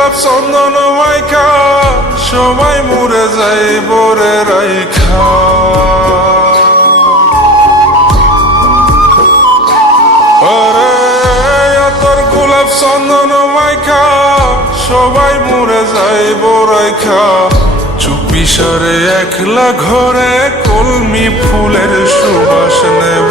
গোলাপ চন্দন মাইখা সবাই মরে যাই বরে রাইখা। গোলাপ চন্দন মাইখা সবাই মরে যাই বরাইখা চুপি সরে একলা ঘরে কলমি ফুলের সুবাস নেব।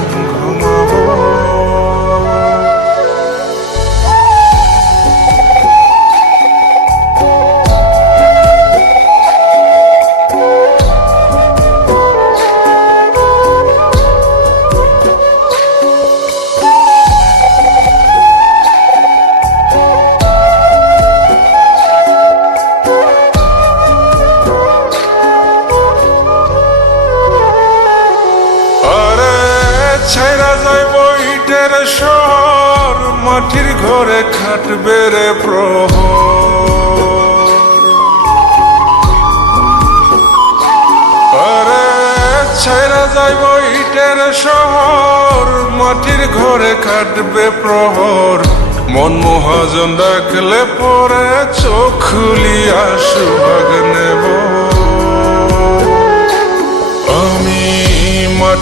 ছাইরা যাইব ইটের শহর মাটির ঘরে খাটবে রে প্রহর। আরে ছাইরা যাইব ইটের শহর মাটির ঘরে খাটবে প্রহর। মন মহাজন ডাকলে পরে চোখ খুলিয়া সুভাগ নেব।